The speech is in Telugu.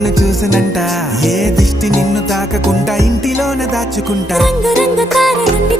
చూసినంట ఏ దిష్టి నిన్ను తాకకుండా ఇంటిలోనే దాచుకుంటా రంగు రంగు తార నుండి